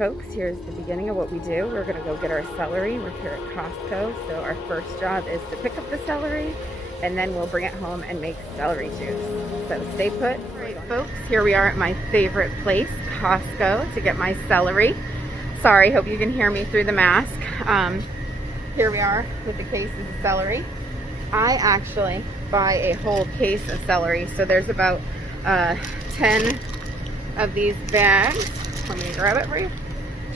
folks, here's the beginning of what we do. We're gonna go get our celery. We're here at Costco, so our first job is to pick up the celery, and then we'll bring it home and make celery juice. So stay put. All right, folks, here we are at my favorite place, Costco, to get my celery. Sorry, hope you can hear me through the mask. Here we are with the cases of celery. I actually buy a whole case of celery, so there's about 10 of these bags. Let me grab it for you.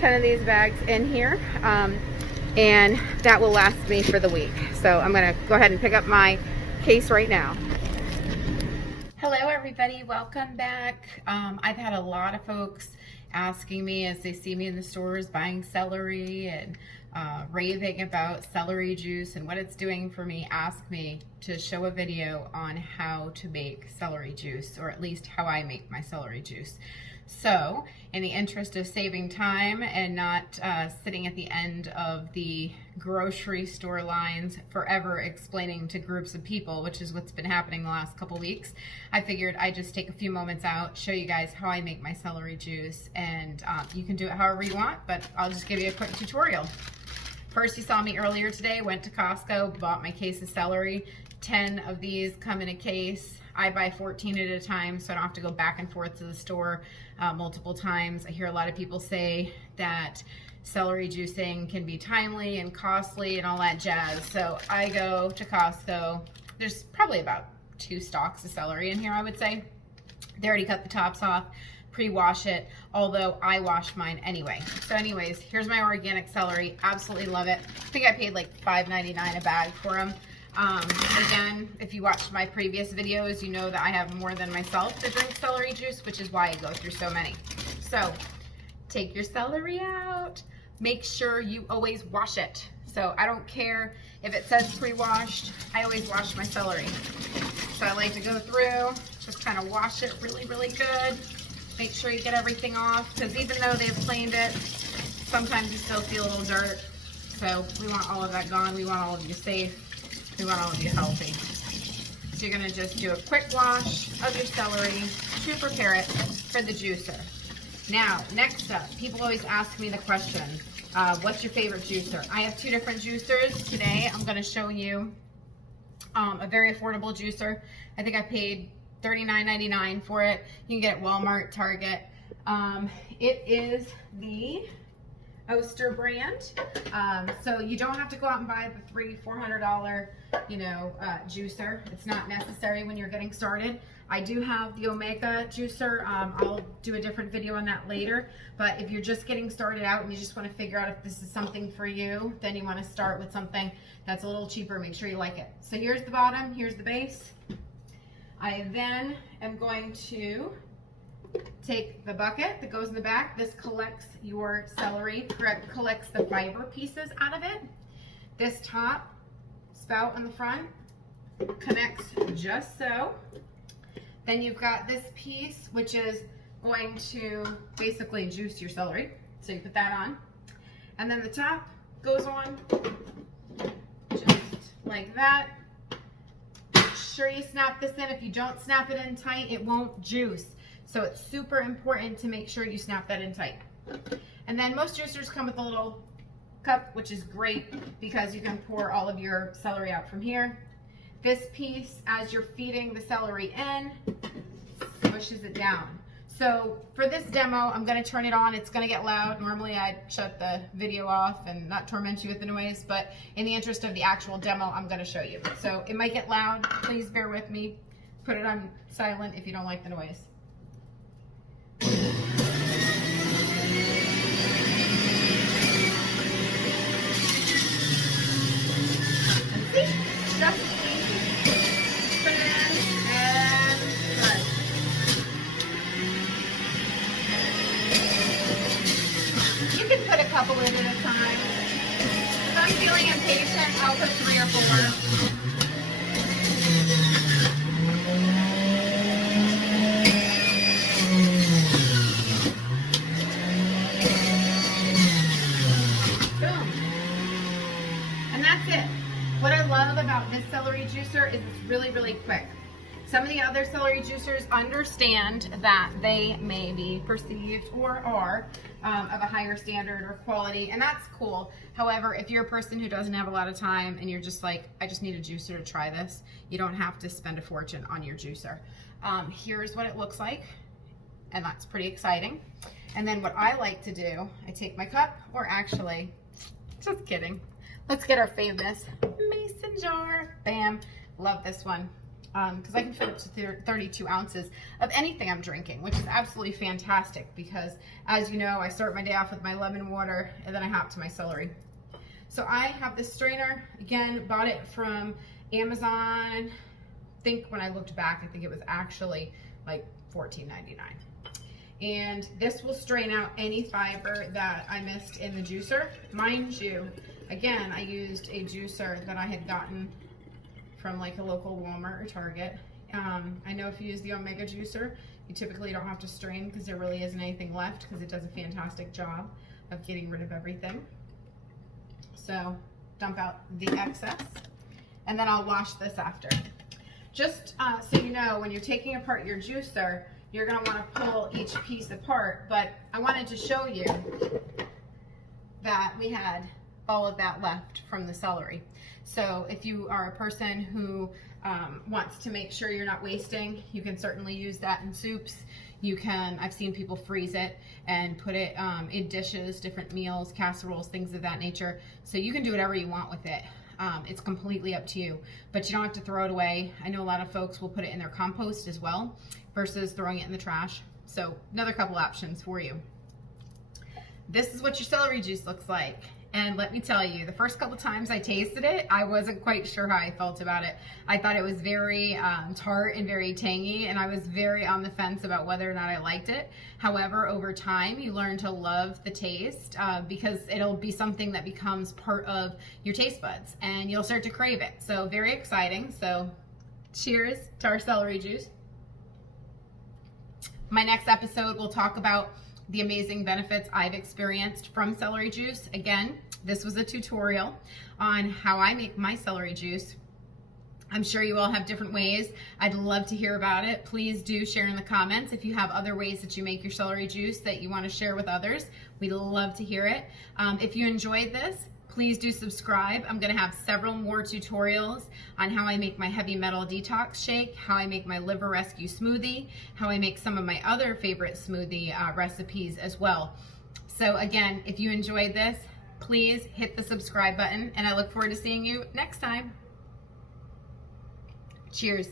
10 of these bags in here, and that will last me for the week. So I'm gonna go ahead and pick up my case right now. Hello everybody, welcome back. I've had a lot of folks asking me as they see me in the stores buying celery and raving about celery juice and what it's doing for me. Ask me to show a video on how to make celery juice, or at least how I make my celery juice. So in the interest of saving time and not sitting at the end of the grocery store lines forever explaining to groups of people, which is what's been happening the last couple weeks, I figured I'd just take a few moments out, show you guys how I make my celery juice, and you can do it however you want, but I'll just give you a quick tutorial. First, you saw me earlier today, went to Costco, bought my case of celery. 10 of these come in a case. I buy 14 at a time, so I don't have to go back and forth to the store multiple times. I hear a lot of people say that celery juicing can be timely and costly and all that jazz. So I go to Costco. There's probably about 2 stalks of celery in here, I would say. They already cut the tops off, pre-wash it, although I wash mine anyway. So anyways, here's my organic celery. Absolutely love it. I think I paid like $5.99 a bag for them. Again, if you watched my previous videos, you know that I have more than myself to drink celery juice, which is why I go through so many. So take your celery out. Make sure you always wash it. So I don't care if it says pre-washed, I always wash my celery. So I like to go through, just kind of wash it really, really good. Make sure you get everything off, because even though they've cleaned it, sometimes you still see a little dirt. So we want all of that gone. We want all of you safe. We want all of you healthy. So you're gonna just do a quick wash of your celery to prepare it for the juicer. Now, next up, people always ask me the question, what's your favorite juicer? I have 2 different juicers. Today, I'm gonna show you a very affordable juicer. I think I paid $39.99 for it. You can get it at Walmart, Target. It is the Oster brand. So you don't have to go out and buy the $300-400 juicer. It's not necessary when you're getting started. I do have the Omega juicer. I'll do a different video on that later, but if you're just getting started out and you just want to figure out if this is something for you, then you want to start with something that's a little cheaper. Make sure you like it. So here's the bottom, here's the base. I then am going to take the bucket that goes in the back. This collects your celery, collects the fiber pieces out of it. This top spout on the front connects just so. Then you've got this piece, which is going to basically juice your celery. So you put that on. And then the top goes on just like that. Make sure you snap this in. If you don't snap it in tight, it won't juice. So it's super important to make sure you snap that in tight. And then most juicers come with a little cup, which is great because you can pour all of your celery out from here. This piece, as you're feeding the celery in, pushes it down. So for this demo, I'm gonna turn it on. It's gonna get loud. Normally I'd shut the video off and not torment you with the noise, but in the interest of the actual demo, I'm gonna show you. So it might get loud, please bear with me. Put it on silent if you don't like the noise. Couple in at a time. If I'm feeling impatient, I'll put 3 or 4. Boom. And that's it. What I love about this celery juicer is it's really, really quick. Some of the other celery juicers understand that they may be perceived or are of a higher standard or quality, and that's cool. However, if you're a person who doesn't have a lot of time and you're just like, I just need a juicer to try this, you don't have to spend a fortune on your juicer. Here's what it looks like, and that's pretty exciting. And then what I like to do, I take my cup, or actually, just kidding. Let's get our famous mason jar. Bam, love this one. Because I can fit up to 32 ounces of anything I'm drinking, which is absolutely fantastic because, as you know, I start my day off with my lemon water and then I hop to my celery. So I have this strainer, again, bought it from Amazon. I think when I looked back, I think it was actually like $14.99. And this will strain out any fiber that I missed in the juicer. Mind you, again, I used a juicer that I had gotten from like a local Walmart or Target. I know if you use the Omega juicer, you typically don't have to strain because there really isn't anything left because it does a fantastic job of getting rid of everything. So dump out the excess and then I'll wash this after. Just so you know, when you're taking apart your juicer, you're gonna wanna pull each piece apart, but I wanted to show you that we had all of that left from the celery. So if you are a person who wants to make sure you're not wasting, you can certainly use that in soups. You can, I've seen people freeze it and put it in dishes, different meals, casseroles, things of that nature. So you can do whatever you want with it. It's completely up to you, but you don't have to throw it away. I know a lot of folks will put it in their compost as well versus throwing it in the trash. So another couple options for you. This is what your celery juice looks like. And let me tell you, the first couple times I tasted it, I wasn't quite sure how I felt about it. I thought it was very tart and very tangy, and I was very on the fence about whether or not I liked it. However, over time, you learn to love the taste because it'll be something that becomes part of your taste buds, and you'll start to crave it. So very exciting. So cheers to our celery juice. My next episode, we'll talk about the amazing benefits I've experienced from celery juice. Again, this was a tutorial on how I make my celery juice. I'm sure you all have different ways. I'd love to hear about it. Please do share in the comments if you have other ways that you make your celery juice that you want to share with others. We'd love to hear it. If you enjoyed this, please do subscribe. I'm gonna have several more tutorials on how I make my heavy metal detox shake, how I make my liver rescue smoothie, how I make some of my other favorite smoothie recipes as well. So again, if you enjoyed this, please hit the subscribe button and I look forward to seeing you next time. Cheers.